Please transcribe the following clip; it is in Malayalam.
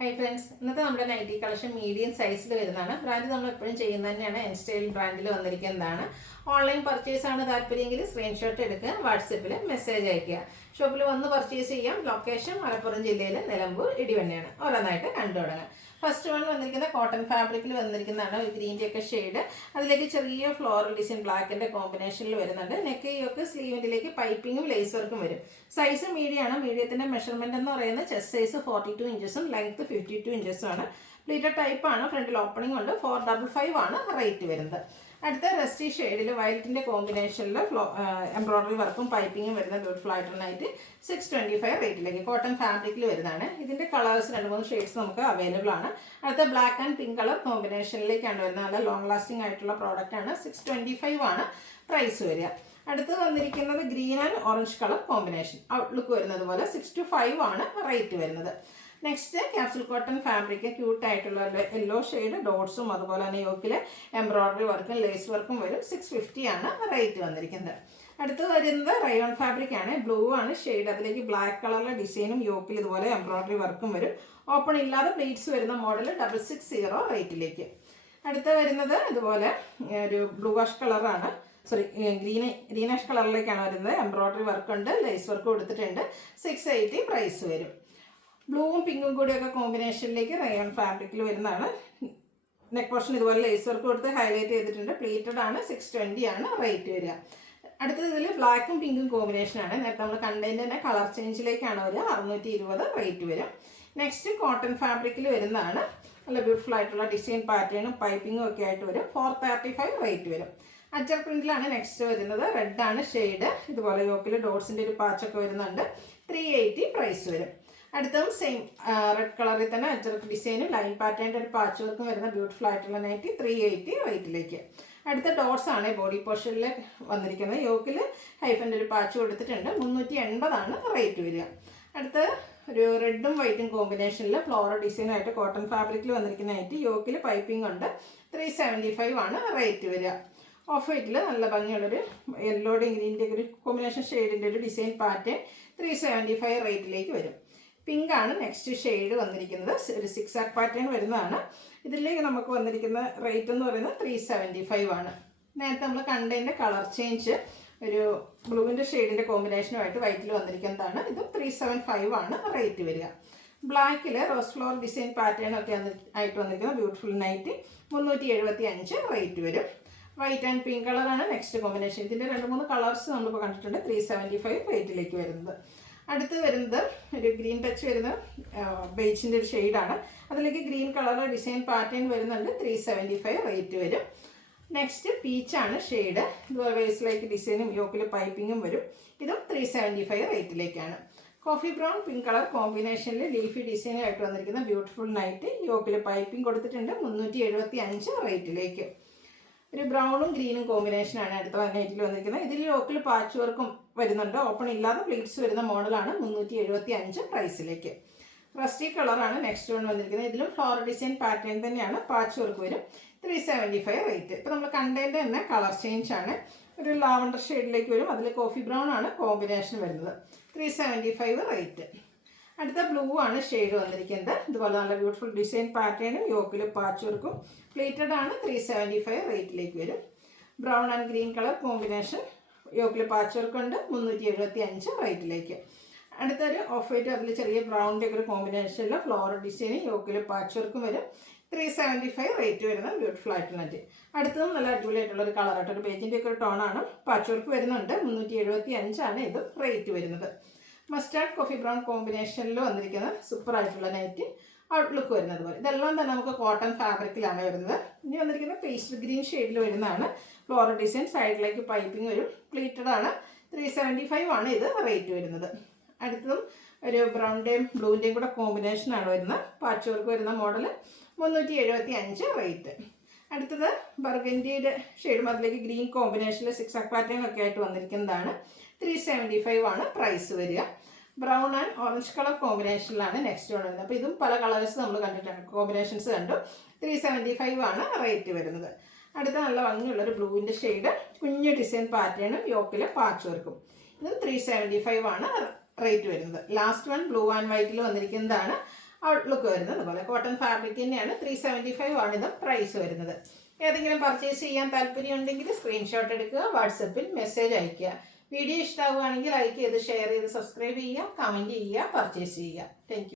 ഹൈ ഫ്രണ്ട്സ്, ഇന്നത്തെ നമ്മുടെ നൈറ്റി കളക്ഷൻ മീഡിയം സൈസിൽ വരുന്നതാണ്. ബ്രാൻഡ് നമ്മൾ എപ്പോഴും ചെയ്യുന്നത് തന്നെയാണ്. എൻ സ്റ്റൈൽ ബ്രാൻഡിൽ വന്നിരിക്കുന്നതാണ്. ഓൺലൈൻ പർച്ചേസ് ആണ് താല്പര്യമെങ്കിൽ സ്ക്രീൻഷോട്ട് എടുക്കുക, വാട്സപ്പിൽ മെസ്സേജ് അയയ്ക്കുക. ഷോപ്പിൽ വന്ന് പർച്ചേസ് ചെയ്യാം. ലൊക്കേഷൻ മലപ്പുറം ജില്ലയിൽ നിലമ്പൂർ ഇടിവണ്ണയാണ്. ഓരോന്നായിട്ട് കണ്ടു തുടങ്ങാം. ഫസ്റ്റ് വൺ വന്നിരിക്കുന്ന കോട്ടൺ ഫാബ്രിക്കിൽ വന്നിരിക്കുന്നതാണ്. ഒരു ഗ്രീൻ്റെ ഒക്കെ ഷെയ്ഡ്, അതിലേക്ക് ചെറിയ ഫ്ലോറൽ ഡിസൈൻ ബ്ലാക്കിൻ്റെ കോമ്പിനേഷനിൽ വരുന്നുണ്ട്. നെക്ക് യോക്ക് സ്ലീവിൻ്റെലേക്ക് പൈപ്പിങ്ങും ലേസ് വർക്കും വരും. സൈസ് മീഡിയം ആണ്. മീഡിയത്തിൻ്റെ മെഷർമെൻറ്റ് എന്ന് പറയുന്നത് ചെസ്റ്റ് സൈസ് 42 ഇഞ്ചസും ലെങ്ത് 52 ഇഞ്ചസും ആണ്. പ്ലീറ്റഡ് ടൈപ്പ് ആണ്. ഫ്രണ്ടിൽ ഓപ്പണിംഗ് ഉണ്ട്. 455 ആണ് റേറ്റ് വരുന്നത്. അടുത്ത റെസ്റ്റി ഷെയ്ഡിൽ വയലറ്റിൻ്റെ കോമ്പിനേഷനിൽ എംബ്രോയ്ഡറി വർക്കും പൈപ്പിങ്ങും വരുന്ന ബ്യൂട്ടിഫുൾ ആയിട്ടുള്ളതായിട്ട് 625 റേറ്റിലേക്ക് കോട്ടൺ ഫാബ്രിക്കിൽ വരുന്നതാണ്. ഇതിൻ്റെ കളേഴ്സ് 2-3 ഷെയ്ഡ്സ് നമുക്ക് അവൈലബിൾ ആണ്. അടുത്ത ബ്ലാക്ക് ആൻഡ് പിങ്ക് കളർ കോമ്പിനേഷനിലേക്കാണ് വരുന്നത്. നല്ല ലോങ് ലാസ്റ്റിംഗ് ആയിട്ടുള്ള പ്രോഡക്റ്റ് ആണ്. 625 ആണ് പ്രൈസ് വരിക. അടുത്ത് വന്നിരിക്കുന്നത് green and orange colour combination outlook വരുന്നത് പോലെ 625 ആണ് റേറ്റ് വരുന്നത്. നെക്സ്റ്റ് ക്യാപ്സുൽ കോട്ടൺ ഫാബ്രിക് ക്യൂട്ടായിട്ടുള്ള യെല്ലോ ഷെയ്ഡ് ഡോട്ട്സും അതുപോലെ തന്നെ യോക്കിൽ എംബ്രോയ്ഡറി വർക്കും ലേസ് വർക്കും വരും. 650 ആണ് റേറ്റ് വന്നിരിക്കുന്നത്. അടുത്ത് വരുന്നത് റയോൺ ഫാബ്രിക് ആണ്. ബ്ലൂ ആണ് ഷെയ്ഡ്, അതിലേക്ക് ബ്ലാക്ക് കളറിലെ ഡിസൈനും യോക്കിൽ ഇതുപോലെ എംബ്രോയ്ഡറി വർക്കും വരും. ഓപ്പൺ ഇല്ലാതെ പ്ലീറ്റ്സ് വരുന്ന മോഡൽ 660 റേറ്റിലേക്ക്. അടുത്ത് വരുന്നത് ഇതുപോലെ ഒരു ബ്ലൂ വാഷ് കളറാണ്, ഗ്രീനിഷ് കളറിലേക്കാണ് വരുന്നത്. എംബ്രോയ്ഡറി വർക്ക് ഉണ്ട്, ലേസ് വർക്ക് കൊടുത്തിട്ടുണ്ട്. 680 പ്രൈസ് വരും. ബ്ലൂവും പിങ്കും കൂടിയൊക്കെ കോമ്പിനേഷനിലേക്ക് റയോൺ ഫാബ്രിക്കിൽ വരുന്നതാണ്. നെക്ക് പോർഷൻ ഇതുപോലെ ലേസ് വർക്ക് കൊടുത്ത് ഹൈലൈറ്റ് ചെയ്തിട്ടുണ്ട്. പ്ലീറ്റഡ് ആണ്. 620 ആണ് റേറ്റ് വരിക. അടുത്തത് ഇതിൽ ബ്ലാക്കും പിങ്കും കോമ്പിനേഷനാണ്. നേരത്തെ നമ്മൾ കണ്ടതിൻ്റെ തന്നെ കളർ ചേഞ്ചിലേക്കാണ് വരിക. 620 റേറ്റ് വരും. നെക്സ്റ്റ് കോട്ടൺ ഫാബ്രിക്കിൽ വരുന്നതാണ്. നല്ല ബ്യൂട്ടിഫുൾ ആയിട്ടുള്ള ഡിസൈൻ പാറ്റേണും പൈപ്പിങ്ങും ഒക്കെ ആയിട്ട് വരും. 435 റേറ്റ് വരും. അച്ചർ പ്രിന്റിലാണ് നെക്സ്റ്റ് വരുന്നത്. റെഡ് ആണ് ഷെയ്ഡ്, ഇതുപോലെ യോക്കിൽ ഡോട്ട്സിൻ്റെ ഒരു പാച്ചൊക്കെ വരുന്നുണ്ട്. 380 പ്രൈസ് വരും. അടുത്തതും സെയിം റെഡ് കളറിൽ തന്നെ അച്ചർക്ക് ഡിസൈനും ലൈൻ പാറ്റേണിൻ്റെ ഒരു പാച്ച് വർക്കും വരുന്ന ബ്യൂട്ടിഫുൾ ആയിട്ടുള്ള നൈറ്റി 380 റേറ്റിലേക്ക്. അടുത്ത ഡോട്ട്സ് ആണ് ബോഡി പോർഷനിൽ വന്നിരിക്കുന്നത്. യോക്കിൽ ഹൈഫൻ്റെ ഒരു പാച്ച് കൊടുത്തിട്ടുണ്ട്. 380 ആണ് റേറ്റ് വരിക. അടുത്ത ഒരു റെഡും വൈറ്റും കോമ്പിനേഷനിൽ ഫ്ലോറൽ ഡിസൈനായിട്ട് കോട്ടൺ ഫാബ്രിക്കിൽ വന്നിരിക്കുന്ന നൈറ്റി യോക്കിൽ പൈപ്പിംഗ് ഉണ്ട്. 375 ആണ് റേറ്റ് വരിക. ഓഫ് വൈറ്റിൽ നല്ല ഭംഗിയുള്ളൊരു യെല്ലോയുടെയും ഗ്രീനിൻ്റെയൊക്കെ ഒരു കോമ്പിനേഷൻ ഷെയ്ഡിൻ്റെ ഒരു ഡിസൈൻ പാറ്റേൺ 375 റേറ്റിലേക്ക് വരും. പിങ്ക് ആണ് നെക്സ്റ്റ് ഷെയ്ഡ് വന്നിരിക്കുന്നത്. ഒരു 6 പാറ്റേൺ വരുന്നതാണ്. ഇതിലേക്ക് നമുക്ക് വന്നിരിക്കുന്ന റേറ്റ് എന്ന് പറയുന്നത് 375 ആണ്. നേരത്തെ നമ്മൾ കണ്ടതിൻ്റെ കളർ ചേഞ്ച് ഒരു ബ്ലൂവിൻ്റെ ഷെയ്ഡിൻ്റെ കോമ്പിനേഷനുമായിട്ട് വൈറ്റിൽ വന്നിരിക്കുന്നതാണ്. ഇത് 375 ആണ് റേറ്റ് വരിക. ബ്ലാക്കിൽ റോസ് ഫ്ലോർ ഡിസൈൻ പാറ്റേൺ ഒക്കെ ആയിട്ട് വന്നിരിക്കുന്ന ബ്യൂട്ടിഫുൾ നൈറ്റി 375 റേറ്റ് വരും. വൈറ്റ് ആൻഡ് പിങ്ക് കളറാണ് നെക്സ്റ്റ് കോമ്പിനേഷൻ. ഇതിൻ്റെ 2-3 കളേഴ്സ് നമ്മളിപ്പോൾ കണ്ടിട്ടുണ്ട്. 375 റേറ്റിലേക്ക് വരുന്നത്. അടുത്ത് വരുന്നത് ഒരു ഗ്രീൻ ടച്ച് വരുന്ന ബേജിൻ്റെ ഒരു ഷെയ്ഡാണ്. അതിലേക്ക് ഗ്രീൻ കളർ ഡിസൈൻ പാറ്റേൺ വരുന്നുണ്ട്. 375 റേറ്റ് വരും. നെക്സ്റ്റ് പീച്ചാണ് ഷെയ്ഡ്, ഇതുപോലെ വേസ്റ്റിലേക്ക് ഡിസൈനും യോക്കിൽ പൈപ്പിങ്ങും വരും. ഇതും 375 റേറ്റിലേക്കാണ്. കോഫി ബ്രൗൺ പിങ്ക് കളർ കോമ്പിനേഷനിൽ ലീഫി ഡിസൈനായിട്ട് വന്നിരിക്കുന്ന ബ്യൂട്ടിഫുൾ നൈറ്റ് യോക്കിൽ പൈപ്പിംഗ് കൊടുത്തിട്ടുണ്ട്. 375 റേറ്റിലേക്ക്. ഒരു ബ്രൗണും ഗ്രീനും കോമ്പിനേഷനാണ് അടുത്ത നൈറ്റിൽ വന്നിരിക്കുന്നത്. ഇതിൽ യോക്കിൽ പാച്ച് വർക്കും വരുന്നുണ്ട്. ഓപ്പൺ ഇല്ലാതെ പ്ലീറ്റ്സ് വരുന്ന മോഡലാണ്. 375 പ്രൈസിലേക്ക്. റസ്റ്റി കളറാണ് നെക്സ്റ്റ് വൺ വന്നിരിക്കുന്നത്. ഇതിലും ഫ്ലോറൽ ഡിസൈൻ പാറ്റേൺ തന്നെയാണ്. പാച്ച് വർക്ക് വരും. 375 റേറ്റ്. ഇപ്പോൾ നമ്മൾ കണ്ടതിൻ്റെ തന്നെ കളർ ചേഞ്ച് ആണ്. ഒരു ലാവണ്ടർ ഷെയ്ഡിലേക്ക് വരും. അതിൽ കോഫി ബ്രൗൺ ആണ് കോമ്പിനേഷൻ വരുന്നത്. 375 റേറ്റ്. അടുത്ത ബ്ലൂ ആണ് ഷെയ്ഡ് വന്നിരിക്കുന്നത്. ഇതുപോലെ നല്ല ബ്യൂട്ടിഫുൾ ഡിസൈൻ പാറ്റേണും യോക്കിൽ പാച്ച് വർക്കും പ്ലീറ്റഡ് ആണ്. 375 റേറ്റിലേക്ക് വരും. Brown and green colour combination യോക്കിൽ പാച്ച് വർക്ക് ഉണ്ട്. 375 റേറ്റിലേക്ക്. അടുത്തൊരു ഓഫ് വൈറ്റ്, അതിൽ ചെറിയ ബ്രൗണിൻ്റെ ഒക്കെ ഒരു കോമ്പിനേഷനിൽ ഫ്ലോറൽ ഡിസൈനും യോക്കിൽ പാച്ച് വർക്കും വരും. 375 റേറ്റ് വരുന്ന ബ്യൂട്ടിഫുൾ ആയിട്ടുള്ള നൈറ്റ്. അടുത്തതും നല്ല അടിപൊളിയായിട്ടുള്ളൊരു കളറായിട്ട് ഒരു പേജിൻ്റെ ഒക്കെ ഒരു ടോണാണ്. പാച്ച് വർക്ക് വരുന്നുണ്ട്. 375 ആണ് ഇത് റേറ്റ് വരുന്നത്. മസ്റ്റാർഡ് കോഫി ബ്രൗൺ കോമ്പിനേഷനിൽ വന്നിരിക്കുന്ന സൂപ്പറായിട്ടുള്ള നൈറ്റ് ഔട്ട്ലുക്ക് വരുന്നത് പോലെ. ഇതെല്ലാം തന്നെ നമുക്ക് കോട്ടൺ ഫാബ്രിക്കിലാണ് വരുന്നത്. ഇനി വന്നിരിക്കുന്ന പേസ്റ്റൽ ഗ്രീൻ ഷെയ്ഡിൽ വരുന്നതാണ്. ഫ്ലോറൽ ഡിസൈൻ സൈഡിലേക്ക് പൈപ്പിംഗ് വരും. പ്ലീറ്റഡ് ആണ്. 375 ആണ് ഇത് റേറ്റ് വരുന്നത്. അടുത്തതും ഒരു ബ്രൗണിൻ്റെയും ബ്ലൂവിൻ്റെയും കൂടെ കോമ്പിനേഷനാണ് വരുന്നത്. പാച്ച് വർക്ക് വരുന്ന മോഡൽ. 375 റേറ്റ്. അടുത്തത് ബർഗൻഡിയുടെ ഷെയ്ഡും അതിലേക്ക് ഗ്രീൻ കോമ്പിനേഷനിൽ 6 പാറ്റേൺ ഒക്കെ ആയിട്ട് വന്നിരിക്കുന്നതാണ്. 375 ആണ് പ്രൈസ് വരിക. ബ്രൗൺ ആൻഡ് ഓറഞ്ച് കളർ കോമ്പിനേഷനിലാണ് നെക്സ്റ്റ് വൺ വരുന്നത്. അപ്പോൾ ഇതും പല കളേഴ്സ് നമ്മൾ കണ്ടിട്ടുണ്ട്, കോമ്പിനേഷൻസ് കണ്ടു. 375 ആണ് റേറ്റ് വരുന്നത്. അടുത്ത നല്ല ഭംഗിയുള്ളൊരു ബ്ലൂവിൻ്റെ ഷെയ്ഡ്, കുഞ്ഞു ഡിസൈൻ പാറ്റേണും യോക്കിൽ പാച്ച് വർക്കും. ഇത് 375 ആണ് റേറ്റ് വരുന്നത്. ലാസ്റ്റ് വൺ ബ്ലൂ ആൻഡ് വൈറ്റിൽ വന്നിരിക്കുന്നതാണ്. ഔട്ട്ലുക്ക് വരുന്നത്. അതുപോലെ കോട്ടൺ ഫാബ്രിക് തന്നെയാണ്. 375 ആണ് ഇത് പ്രൈസ് വരുന്നത്. ഏതെങ്കിലും പർച്ചേസ് ചെയ്യാൻ താല്പര്യമുണ്ടെങ്കിൽ സ്ക്രീൻഷോട്ട് എടുക്കുക, വാട്സപ്പിൽ മെസ്സേജ് അയയ്ക്കുക. വീഡിയോ ഇഷ്ടമാവുകയാണെങ്കിൽ ലൈക്ക് ചെയ്ത് ഷെയർ ചെയ്ത് സബ്സ്ക്രൈബ് ചെയ്യുക, കമൻറ്റ് ചെയ്യുക, പർച്ചേസ് ചെയ്യുക. താങ്ക്